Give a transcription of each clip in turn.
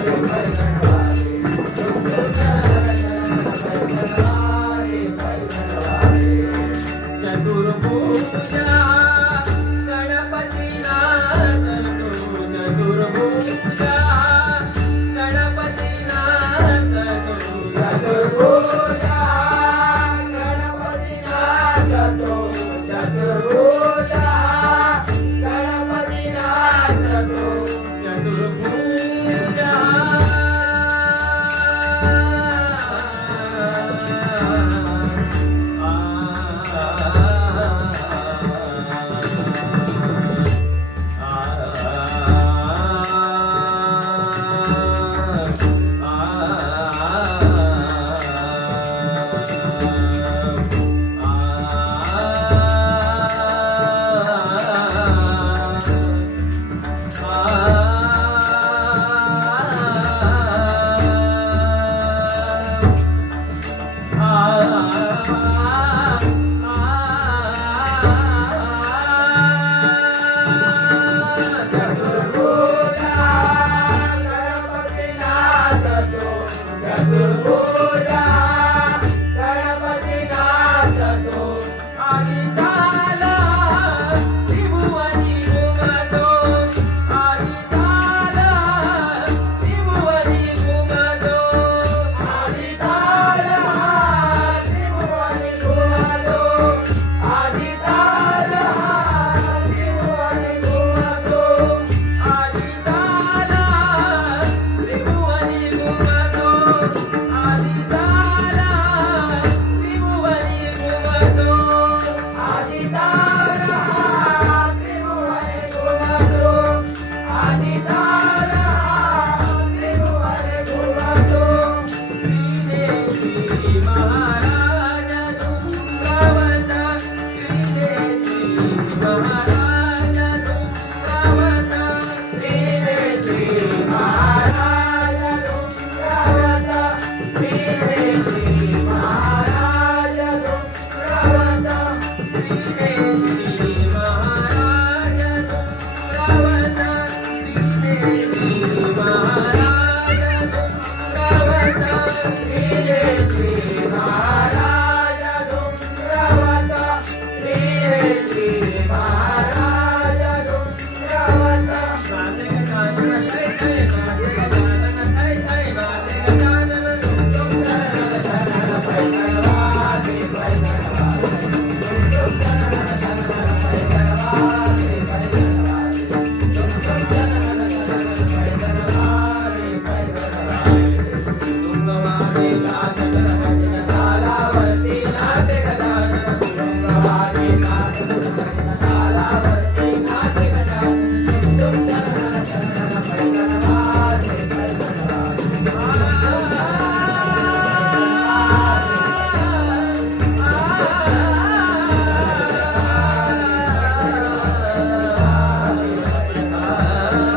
Música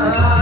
Yes.